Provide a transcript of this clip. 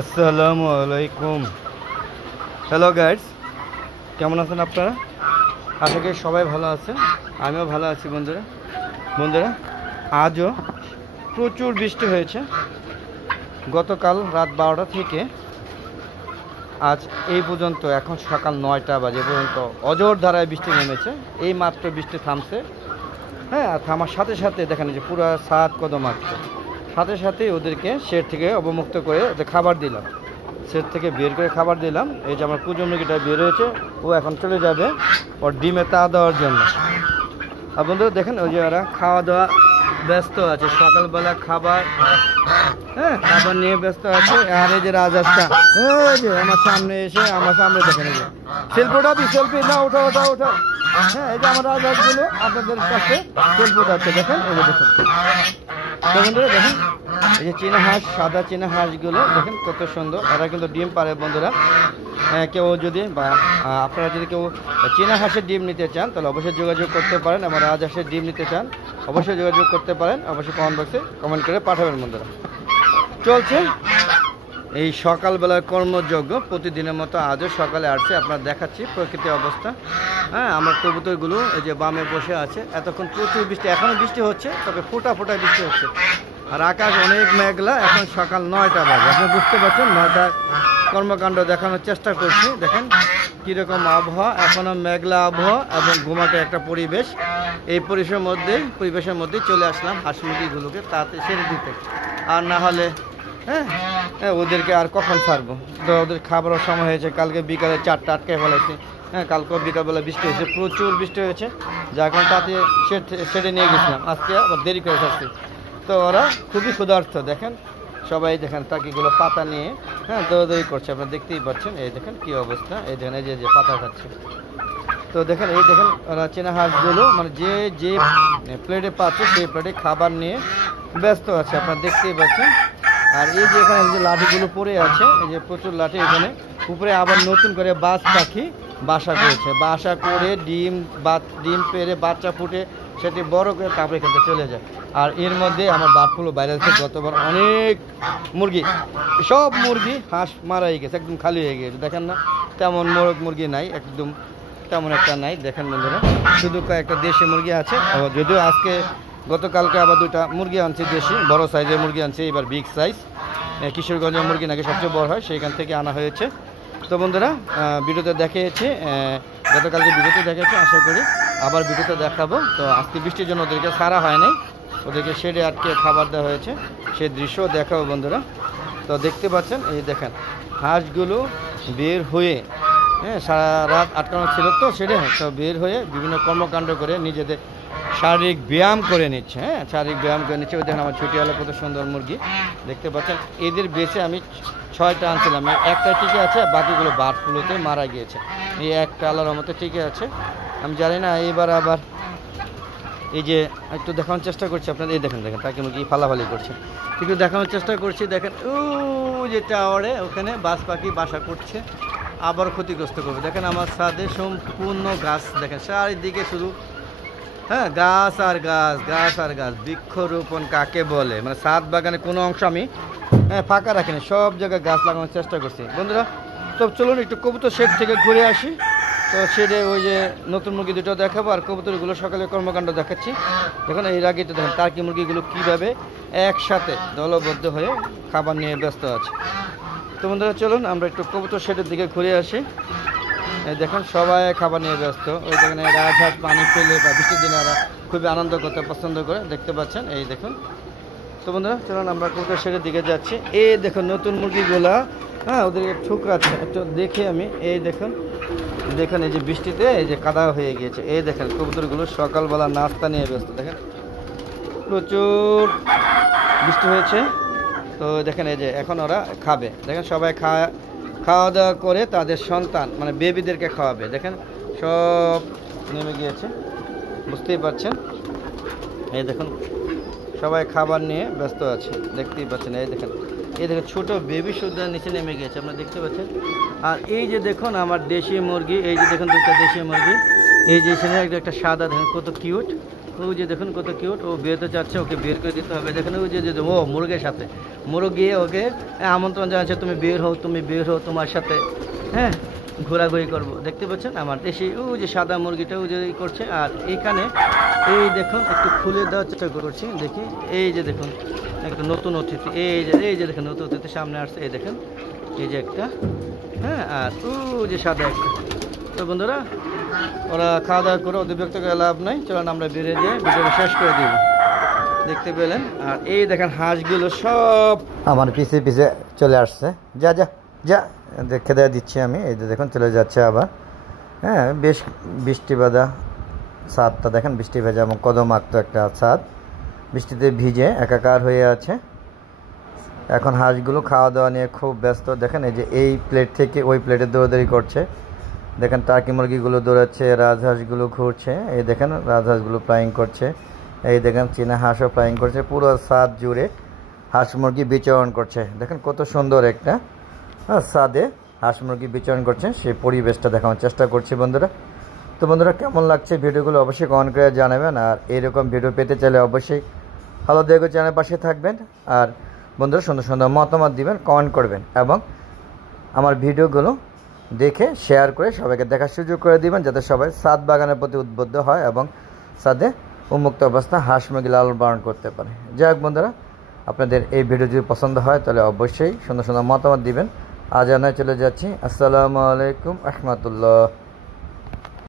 আসসালামু আলাইকুম। Hello guys, কেমন আছেন আপনারা? আশা করি সবাই ভালো আছেন, আমিও ভালো আছি। বন্ধুরা আজও প্রচুর বৃষ্টি হয়েছে। গতকাল রাত 12টা থেকে আজ এই পর্যন্ত, এখন সকাল 9টা বাজে পর্যন্ত অজোর ধারায় বৃষ্টি নেমেছে। এই মাত্র বৃষ্টি থামছে। হ্যাঁ, আর থামার সাথে সাথে দেখেন যে পুরো সাত কদম আসছে। সাথে সাথে ওদেরকে শেড থেকে অবমুক্ত করে ওদের খাবার দিলাম, শেড থেকে বের করে খাবার দিলাম। এই যে আমার কুজো মুরগিটা বের হয়েছে, ও এখন চলে যাবে ওর ডিমে তা দেওয়ার জন্য। আর বন্ধুরা দেখেন, ওই যে ওরা খাওয়া দাওয়া ব্যস্ত আছে, সকালবেলা খাবার, হ্যাঁ খাবার নিয়ে ব্যস্ত আছে। আর এই যে রাজহাঁসটা এই যে আমার সামনে এসে আমার সামনে দেখেন, এই যে সেলফি না, ওঠা। হ্যাঁ, এই যে আমার রাজহাঁসগুলো আপনাদের কাছে সেলফি উঠাচ্ছে, দেখেন এই যে দেখুন। তো বন্ধুরা দেখেন, এই যে চীনা হাঁস, সাদা চীনা হাঁসগুলো দেখেন কত সুন্দর। এরা কিন্তু ডিম পারে বন্ধুরা। কেউ যদি বা আপনারা যদি কেউ চীনা হাঁসের ডিম নিতে চান তাহলে অবশ্যই যোগাযোগ করতে পারেন। আমার রাজহাঁসের ডিম নিতে চান অবশ্যই যোগাযোগ করতে পারেন। অবশ্যই কমেন্ট বক্সে কমেন্ট করে পাঠাবেন। বন্ধুরা চলছে এই সকালবেলার কর্মযজ্ঞ, প্রতিদিনের মতো আজও সকালে আসছে। আপনারা দেখাচ্ছি প্রকৃতির অবস্থা। হ্যাঁ, আমার কবুতরগুলো এই যে বামে বসে আছে। এতক্ষণ প্রচুর বৃষ্টি, এখনও বৃষ্টি হচ্ছে, তবে ফোঁটা বৃষ্টি হচ্ছে। আর আকাশ অনেক মেঘলা। এখন সকাল 9টা বাজে, আপনি বুঝতে পারছেন। 9টার কর্মকাণ্ড দেখানোর চেষ্টা করছি। দেখেন কীরকম আবহাওয়া, এখনও মেঘলা আবহাওয়া এবং ঘুমাটে একটা পরিবেশ। এই পরিবেশের মধ্যে চলে আসলাম হাঁস মুরগিগুলোকে তাতে ছেড়ে দিতে। আর না হলে হ্যাঁ ওদেরকে আর কখন ছাড়বো? তো ওদের খাবারের সময় হয়েছে। কালকে বিকালে 4টা আটকে ফেলেছি। হ্যাঁ, কালকে বিকালবেলা বৃষ্টি হয়েছে, প্রচুর বৃষ্টি হয়েছে, যার কারণে তাতে ছেড়ে নিয়ে গেছিলাম। আজকে আবার দেরি করে আসছি। তো ওরা খুবই ক্ষুধার্ত। দেখেন সবাই দেখেন টাকিগুলো পাতা নিয়ে দৌড়াদৌড়ি করছে, আপনারা দেখতেই পাচ্ছেন। এই দেখেন কি অবস্থা, এই দেখেন এই যে পাতা খাচ্ছে। তো দেখেন এই দেখেন ওরা চীনা হাঁসগুলো মানে যে প্লেটে পাচ্ছে সেই প্লেটে খাবার নিয়ে ব্যস্ত আছে, আপনারা দেখতেই পাচ্ছেন। আর এই যে এখানে যে লাঠিগুলো পড়ে আছে, এই যে প্রচুর লাঠি, এখানে উপরে আবার নতুন করে বাজ পাখি বাসা করেছে। বাসা করে ডিম পেড়ে বাচ্চা ফুটে সেটি বড় করে তারপরে এখানে চলে যায়। আর এর মধ্যে আমার বার্ডফ্লু ভাইরাস গতবার অনেক মুরগি, সব মুরগি হাঁস মারাই গেছে, একদম খালি হয়ে গেছে। দেখেন না, তেমন মুরগি নাই, একদম তেমন একটা নাই। দেখেন বন্ধুরা, শুধু কয়েকটা দেশি মুরগি আছে। যদিও আজকে গতকালকে আবার 2টা মুরগি আনছে, দেশি বড় সাইজের মুরগি আনছে, এবার বিগ সাইজ। কিশোরগঞ্জের মুরগি নাকি সবচেয়ে বড় হয়, সেইখান থেকে আনা হয়েছে। তো বন্ধুরা ভিডিওতে দেখিয়েছি, গতকালকে ভিডিওতে দেখিয়েছি, আশা করি আবার ভিডিওতে দেখাবো। তো আজকে বৃষ্টির জন্য ওদেরকে ছাড়া হয় নাই, ওদেরকে শেডে আটকে খাবার দেওয়া হয়েছে, সেই দৃশ্য দেখাবো বন্ধুরা। তো দেখতে পাচ্ছেন, এই দেখেন হাঁসগুলো বের হয়ে, হ্যাঁ সারা রাত আটকানো ছিল তো শেডে, তো বের হয়ে বিভিন্ন কর্মকাণ্ড করে নিজেদের শারীরিক ব্যায়াম করে নিচ্ছে। হ্যাঁ, শারীরিক ব্যায়াম করে নিচ্ছে। ওই দেখেন আমার ছুটিওয়ালা কত সুন্দর মুরগি দেখতে পাচ্ছেন। এদের বেছে আমি 6টা আনছিলাম, একটা টিকে আছে, বাকিগুলো বার্ডফ্লুতে মারা গিয়েছে। এই একটা আল্লাহর মতো টিকে আছে। আমি জানি না এবার আবার এই যে একটু দেখানোর চেষ্টা করছি আপনাদের। এই দেখেন তাকে মুরগি ফালাফালি করছে, একটু দেখানোর চেষ্টা করছি। দেখেন ও যে টাওয়ারে ওখানে বাজ পাখি বাসা করছে, আবার ক্ষতিগ্রস্ত করবে। দেখেন আমার ছাদে সম্পূর্ণ গাছ, দেখেন চারিদিকে শুধু গাছ আর গাছ। বৃক্ষরোপণ কাকে বলে, মানে ছাদ বাগানে কোনো অংশ আমি ফাঁকা রাখিনি, সব জায়গায় গাছ লাগানোর চেষ্টা করছি বন্ধুরা। তো চলুন একটু কবুতর শেড থেকে ঘুরে আসি। তো শেডে ওই যে নতুন মুরগি দুটো দেখাবো, আর কবুতরগুলো সকালে কর্মকাণ্ড দেখাচ্ছি। দেখুন এর আগে তো দেখেন টার্কি মুরগিগুলো কীভাবে একসাথে দলবদ্ধ হয়ে খাবার নিয়ে ব্যস্ত আছে। তো বন্ধুরা চলুন আমরা একটু কবুতর শেডের দিকে ঘুরে আসি। এই দেখেন সবাই খাবার নিয়ে ব্যস্ত। ওই দেখেন রাজহাঁস পানি ফেলে বা বৃষ্টির দিনে ওরা খুবই আনন্দ করতে পছন্দ করে, দেখতে পাচ্ছেন। এই দেখুন। তো বন্ধুরা চলুন আমরা কবুতর শেডের দিকে যাচ্ছি। এই দেখুন নতুন মুরগিগুলা, ওদেরকে ঠুকরাচ্ছে একটু দেখে আমি। এই দেখুন এই যে বৃষ্টিতে এই যে কাদা হয়ে গিয়েছে। এই দেখেন কবুতরগুলো সকালবেলা নাস্তা নিয়ে ব্যস্ত। দেখেন প্রচুর বৃষ্টি হয়েছে। তো দেখেন এই যে এখন ওরা খাবে। দেখেন সবাই খাওয়া দাওয়া করে তাদের সন্তান মানে বেবিদেরকে খাওয়াবে। দেখেন সব নেমে গিয়েছে, বুঝতেই পারছেন। এই দেখুন সবাই খাবার নিয়ে ব্যস্ত আছে, দেখতেই পাচ্ছেন। এই দেখেন ছোট বেবি শুদ্ধ নিচে নেমে গিয়েছে, আপনারা দেখতে পাচ্ছেন। আর এই যে দেখুন আমার দেশি মুরগি, এই যে দেখুন 2টা দেশি মুরগি। এই যে এখানে একটা সাদা, দেখেন কত কিউট। ওই যে দেখুন কত কিউট, ও বেরোতে চাচ্ছে, ওকে বের করে দিতে হবে। দেখুন ওই যে ও মুরগের সাথে, মুরগ গিয়ে ওকে আমন্ত্রণ জানাচ্ছে, তুমি বের হও, তুমি বের হও, তোমার সাথে হ্যাঁ ঘোরাঘুরি করব। দেখতে পাচ্ছেন আমার দেশি ওই যে সাদা মুরগিটা ওই যে করছে। আর এইখানে এই দেখুন একটু খুলে দেওয়ার চেষ্টা করছি, দেখি এই যে দেখুন একটা নতুন অতিথি, এই যে দেখুন নতুন অতিথি সামনে আসছে, এই দেখেন এই যে একটা, হ্যাঁ আর ওই যে সাদা একটা। তো বন্ধুরা ওরা খাওয়া দাওয়া করে ওদের বিরক্ত করে লাভ নাই, চলেন আমরা বেরিয়ে দিয়ে ভিডিওটা শেষ করে দিব। দেখতে পেলেন। আর এই দেখেন হাঁসগুলো সব আমার পিছে পিছে চলে আসছে, যা যা যা খেতে দিচ্ছি আমি। এই যে দেখুন চলে যাচ্ছে আবার, হ্যাঁ বেশ বৃষ্টি বাঁধা ছাদটা দেখেন, বৃষ্টি ভেজা এবং কদমাক্ত একটা ছাদ, বৃষ্টিতে ভিজে একাকার হয়ে আছে। এখন হাঁসগুলো খাওয়া দাওয়া নিয়ে খুব ব্যস্ত। দেখেন এই যে এই প্লেট থেকে ওই প্লেটে দৌড়াদৌড়ি করছে। দেখেন টার্কি মুরগিগুলো দৌড়াচ্ছে, রাজহাঁসগুলো ঘুরছে, এই দেখেন রাজহাঁসগুলো ফ্লাইং করছে, এই দেখেন চীনা হাঁসও ফ্লাইং করছে। পুরো ছাদ জুড়ে হাঁস মুরগি বিচরণ করছে। দেখেন কত সুন্দর একটা ছাদে হাঁস মুরগি বিচরণ করছে, সেই পরিবেশটা দেখানোর চেষ্টা করছি বন্ধুরা। তো বন্ধুরা কেমন লাগছে ভিডিওগুলো অবশ্যই কমেন্ট করে জানাবেন। আর এরকম ভিডিও পেতে চাইলে অবশ্যই ভালো দেখো চ্যানেলের পাশে থাকবেন। আর বন্ধুরা সুন্দর সুন্দর মতামত দিবেন, কমেন্ট করবেন এবং আমার ভিডিওগুলো দেখে শেয়ার করে সবাইকে দেখার সুযোগ করে দিবেন, যাতে সবাই ছাদ বাগানের প্রতি উদ্বুদ্ধ হয় এবং ছাদে উন্মুক্ত অবস্থা হাঁস মুরগি লালন পালন করতে পারে। যাই হোক বন্ধুরা, আপনাদের এই ভিডিও যদি পছন্দ হয় তাহলে অবশ্যই সুন্দর সুন্দর মতামত দিবেন। আজ জানাই চলে যাচ্ছি। আসসালামু আলাইকুম রহমতুল্লাহ।